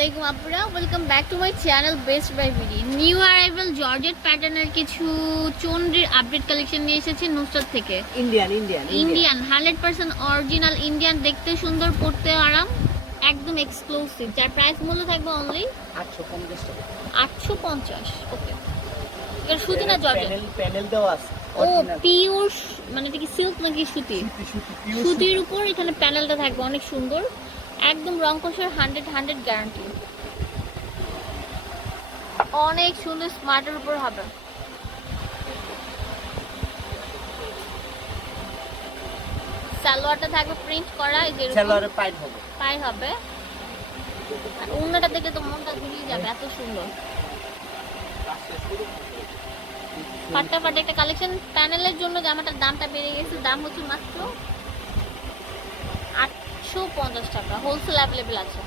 আলাইকুম আপুরা welcome back to my channel best buy BD new arrival georgette প্যাটার্নের কিছু চন্ডির আপডেট কালেকশন নিয়ে এসেছে নুসরাত থেকে। Indian Indian Indian hundred percent original Indian দেখতে সুন্দর পড়তে আরাম একদম এক্সক্লুসিভ যার প্রাইস মূল্য থাকবে অনলি আটশো পঞ্চাশ টাকা। আটশো পঞ্চাশ ওকে এটা সুতি না জর্জেট? প্যানেল দেওয়া আছে ও। পিওর মানে এটা কি সিল্ক নাকি সুতি? সুতির উপর এখানে প্যানেলটা থাকবে অনেক সুন্দর। একদম রং কষার হান্ড্রেড হান্ড্রেড গ্যারান্টি অনেক সুন্দর স্মার্টের উপর হবে। সালোয়ারটা থাকবে প্রিন্ট করা এই যে সালোয়ারে পাইট হবে। পাই হবে। আর দেখে তো মনটা ঘুরিয়ে যাবে এত সুন্দর। ফাটা ফাটা একটা কালেকশন প্যানেলের জন্য জামাটার দামটা বেড়ে গেছে দাম হচ্ছে মাত্র আটশো পঞ্চাশ টাকা হোলসেল অ্যাভেলেবেল আছে।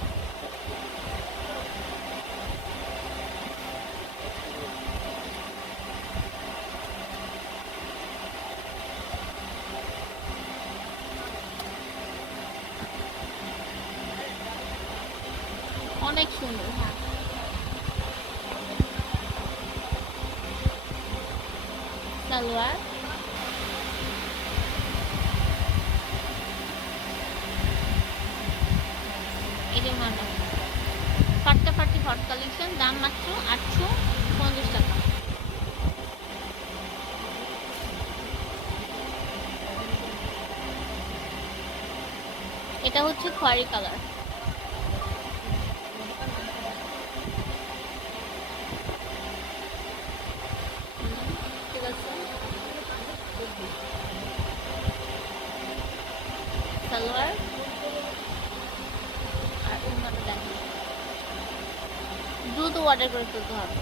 অনেক সুন্দর হ্যাঁ। সালোয়ার। এই যে মানা ফাটটা ফাটি হট দাম মাত্র আটশো পঞ্চাশ টাকা। এটা হচ্ছে খয়েরি কালার। সালোয়ার আর অন্যটা দেখো দ্রুত অর্ডার করে ফেলতে হবে।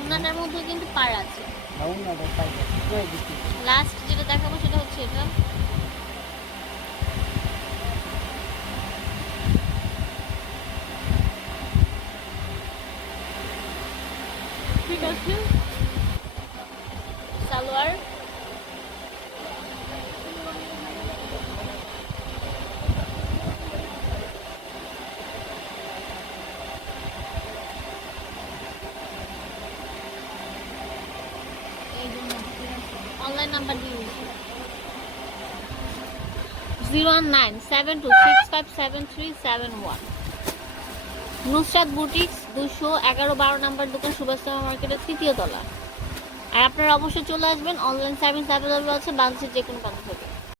অন্যান্যের মধ্যে কিন্তু পার আছে। লাস্ট যেটা দেখাবো সেটা হচ্ছে এটা। সালোয়ার অনলাইন নাম্বার দিয়ে দিচ্ছি zero nine seven two six five seven three seven one Nusrat boutiques দুশো এগারো, বারো নাম্বার দোকান সুভাষতলা মার্কেটের তৃতীয় তলা। আর আপনারা অবশ্যই চলে আসবেন অনলাইন সার্ভিস অ্যাভেলেবল আছে, বাংলাদেশের যে কোনো থেকে।